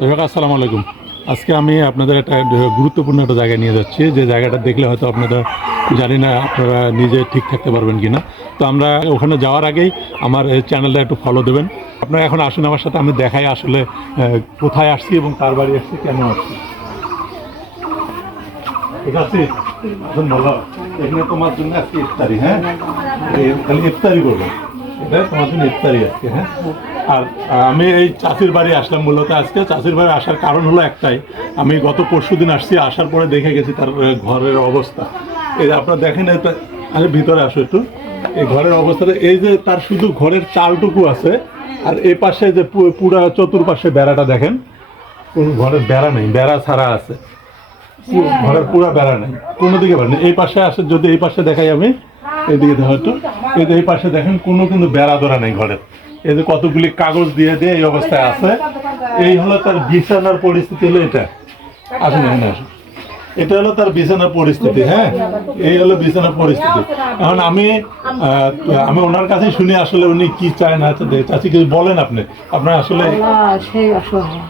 দর্শক, আসসালামু আলাইকুম। আজকে আমি আপনাদের একটা গুরুত্বপূর্ণ একটা জায়গায় নিয়ে যাচ্ছি। যে জায়গাটা দেখলে হয়তো আপনারা জানি না আপনারা নিজে ঠিক থাকতে পারবেন কি না তো আমরা ওখানে যাওয়ার আগেই আমার চ্যানেলটা একটু ফলো দেবেন। আপনারা এখন আসুন আমার সাথে, আমি দেখাই আসলে কোথায় আসছি এবং কার বাড়ি আসছি, কেন আসছি। ঠিক আছে? বলো। এখানে তোমার জন্য আজকে ইফতারি হ্যাঁ? খালি ইফতারি করব। এটা তোমার জন্য ইফতারি আজকে হ্যাঁ? আর আমি এই চাষির বাড়ি আসলাম মূলত আজকে। চাষির বাড়ি আসার কারণ হলো একটাই, আমি গত পরশু দিন আসছি, আসার পরে দেখে গেছি তার ঘরের অবস্থা। এই যে আপনারা দেখেন আরে ভিতরে আসো একটু। এই ঘরের অবস্থাটা, এই যে তার শুধু ঘরের চালটুকু আছে, আর এই পাশে যে পুরা চতুর্পাশে বেড়াটা দেখেন, কোনো ঘরের বেড়া নেই, বেড়া ছাড়া আছে। ঘরের পুরা বেড়া নেই, কোনো দিকে বেড়া নেই। এই পাশে আসে, যদি এই পাশে দেখাই আমি এদিকে হয়তো এই পাশে দেখেন, কোনো কিন্তু বেড়া ধরা নেই ঘরের। এই যে কতগুলি কাগজ দিয়ে দিয়ে এই অবস্থায় আছে, এই হলো তার বিছানার পরিস্থিতি হলো এটা। আসুন এখানে আসুন। এটা হলো তার বিছানার পরিস্থিতি হ্যাঁ? এই হলো বিছানার পরিস্থিতি। এখন আমি আমি ওনার কাছে শুনি আসলে উনি কি চায় না চাচি, কিছু বলেন আপনি। আপনার আসলে সেই অসহায়।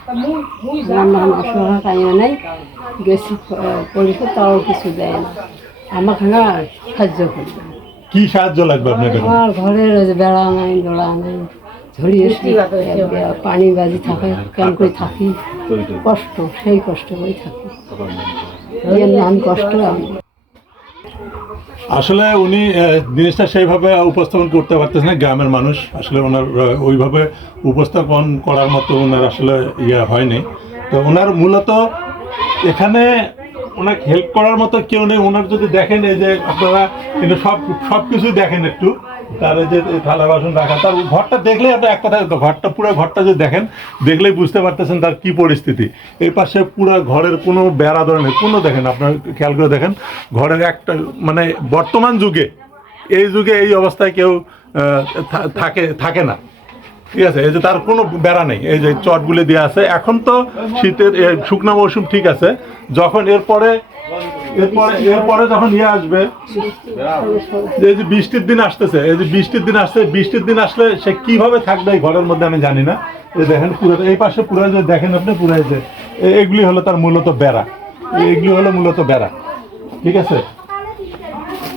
গেছি পরিষদ তাও কিছু দেয় না। আমাকে না সাহায্য করবে। কি সাহায্য লাগবে আপনার কাছে আমার ঘরের ওই যে বেড়া নাই দোড়া নাই ঝরিয়ে পানি বাজি থাকে কেমন করে থাকি? কষ্ট সেই কষ্ট করে থাকি। এর নাম কষ্ট আসলে উনি জিনিসটা সেইভাবে উপস্থাপন করতে পারতেছেন না গ্রামের মানুষ। আসলে ওনার ওইভাবে উপস্থাপন করার মতো ওনার আসলে ইয়ে হয়নি। তো ওনার মূলত এখানে ওনাকে হেল্প করার মতো কেউ নেই। ওনার যদি দেখেন, এই যে আপনারা কিন্তু সব সব কিছুই দেখেন একটু। তার যে থালা বাসন রাখা, তার ঘরটা দেখলেই আপনি একটা কথা ঘরটা, পুরো ঘরটা যদি দেখেন, দেখলেই বুঝতে পারতেছেন তার কি পরিস্থিতি। এই পাশে পুরো ঘরের কোনো বেড়া ধরনের কোনো দেখেন, আপনার খেয়াল করে দেখেন, ঘরের একটা মানে বর্তমান যুগে, এই যুগে এই অবস্থায় কেউ থাকে থাকে না। ঠিক আছে, এই যে তার কোনো বেড়া নেই, এই যে চটগুলি দেওয়া আছে। এখন তো শীতের শুকনো মৌসুম ঠিক আছে, যখন এরপরে এরপরে এরপরে যখন ইয়ে আসবে, এই যে বৃষ্টির দিন আসতেছে, এই যে বৃষ্টির দিন আসছে বৃষ্টির দিন আসলে সে কীভাবে থাকবে এই ঘরের মধ্যে আমি জানি না। এই দেখেন পুরো, এই পাশে পুরো যে দেখেন আপনি, পুরো যে এগুলি হলো তার মূলত বেড়া, এগুলি হলো মূলত বেড়া, ঠিক আছে?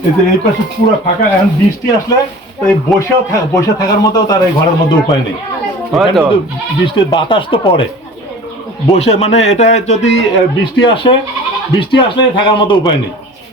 এই যে এই পাশে পুরো ফাঁকা, এখন বৃষ্টি আসলে এই বসেও বসে থাকার মতো তার এই ঘরের মধ্যে উপায় নেই। বৃষ্টির বাতাস তো পড়ে। বসে মানে এটা যদি বৃষ্টি আসে বৃষ্টি আসলে থাকার মতো উপায় নেই।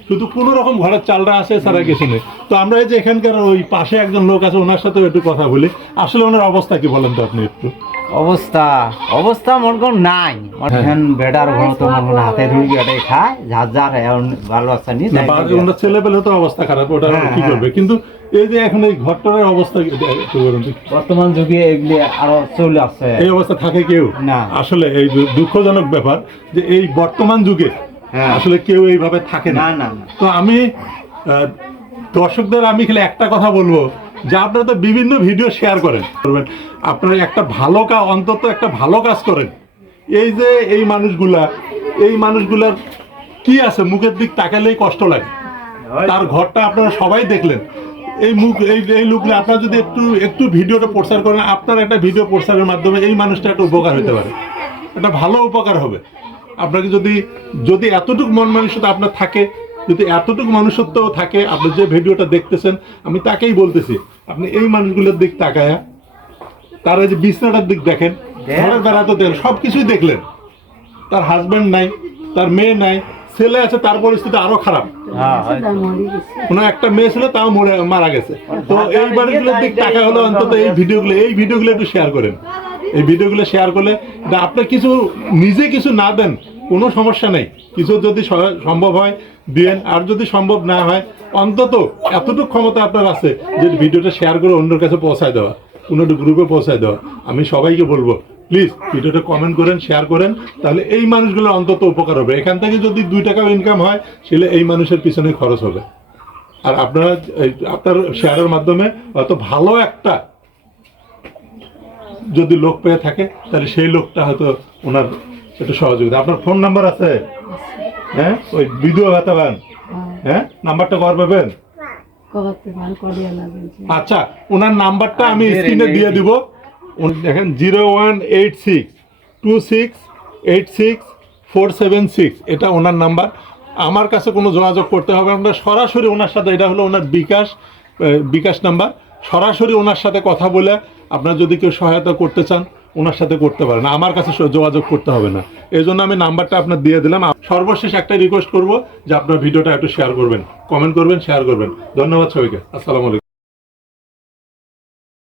শুধু কোনো রকম ঘরের চালটা আসে ছাড়া কিছু নেই। তো আমরা এই যে এখানকার ওই পাশে একজন লোক আছে ওনার সাথেও একটু কথা বলি। আসলে ওনার অবস্থা কি বলেন তো আপনি একটু? অবস্থা অবস্থা মনে করুন নাই। এখন বেটার ঘর তো মনে করুন হাতে ধুই এটাই খায় ঝাঁঝ ঝাড় এখন ভালো নিয়ে না, বা- ওনার ছেলে পেলে তো অবস্থা খারাপ ওটা হ্যাঁ, কি হ্যাঁ। করবে? কিন্তু এই যে এখন এই ঘরটার অবস্থা। বর্তমান যুগে এগুলি আরও চলে আসছে। এই অবস্থা থাকে কেউ? না। আসলে এই দুঃখজনক ব্যাপার যে এই বর্তমান যুগে হ্যাঁ। আসলে কেউ এইভাবে থাকে না। না তো আমি দর্শকদের আমি খালি একটা কথা বলব যে আপনারা তো বিভিন্ন ভিডিও শেয়ার করেন। আপনারা একটা ভালো কাজ অন্তত একটা ভালো কাজ করেন। এই যে এই মানুষগুলা এই মানুষগুলার কি আছে? মুখের দিক তাকালেই কষ্ট লাগে। তার ঘরটা আপনারা সবাই দেখলেন। এই মুখ এই এই লোকগুলো আপনারা যদি একটু একটু ভিডিওটা প্রচার করেন আপনার একটা ভিডিও প্রচারের মাধ্যমে এই মানুষটা একটা উপকার হতে পারে। একটা ভালো উপকার হবে। আপনাকে যদি যদি এতটুকু মন মানসিকতা আপনার থাকে যদি এতটুকু মানুষত্ব থাকে আপনি যে ভিডিওটা দেখতেছেন আমি তাকেই বলতেছি আপনি এই মানুষগুলোর দিক তাকায়া তার যে বিছনাটার দিক দেখেন দেখ। ঘরের বেড়া তো দেখেন সব কিছুই দেখলেন। তার হাজব্যান্ড নাই তার মেয়ে নাই ছেলে আছে তার পরিস্থিতি আরও খারাপ। হ্যাঁ কোনো একটা মেয়ে ছিল তাও মরে মারা গেছে। তো এই বাড়িগুলোর দিক টাকা হলো অন্তত এই ভিডিওগুলো এই ভিডিওগুলো একটু শেয়ার করেন। এই ভিডিওগুলো শেয়ার করলে আপনি কিছু নিজে কিছু না দেন কোনো সমস্যা নেই। কিছু যদি সম্ভব হয় দিয়েন। আর যদি সম্ভব না হয় অন্তত এতটুকু ক্ষমতা আপনার আছে যে ভিডিওটা শেয়ার করে অন্যের কাছে পৌঁছায় দেওয়া কোনো গ্রুপে পৌঁছায় দেওয়া। আমি সবাইকে বলব প্লিজ ভিডিওটা কমেন্ট করেন শেয়ার করেন তাহলে এই মানুষগুলো অন্তত উপকার হবে। এখান থেকে যদি দুই টাকাও ইনকাম হয় তাহলে এই মানুষের পিছনে খরচ হবে। আর আপনারা আপনার শেয়ারের মাধ্যমে হয়তো ভালো একটা যদি লোক পেয়ে থাকে তাহলে সেই লোকটা হয়তো ওনার একটু সহযোগিতা। আপনার ফোন নাম্বার আছে? হ্যাঁ? ওই ভিডিও ভাতা পান হ্যাঁ? নাম্বারটা কর পাবেন? আচ্ছা ওনার নাম্বারটা আমি স্ক্রিনে দিয়ে দিব। দেখেন zero one eight six, two six, eight six, four seven six, এটা ওনার নাম্বার। আমার কাছে কোনো যোগাযোগ করতে হবে না। সরাসরি ওনার সাথে, এটা হলো ওনার বিকাশ বিকাশ নাম্বার। সরাসরি ওনার সাথে কথা বলে আপনার যদি কেউ সহায়তা করতে চান, ওনার সাথে করতে পারেন। আমার কাছে যোগাযোগ করতে হবে না। এই জন্য আমি নাম্বারটা আপনার দিয়ে দিলাম। সর্বশেষ একটা রিকোয়েস্ট করব যে আপনার ভিডিওটা একটু শেয়ার করবেন। কমেন্ট করবেন শেয়ার করবেন। ধন্যবাদ সবাইকে। আসসালামু আলাইকুম।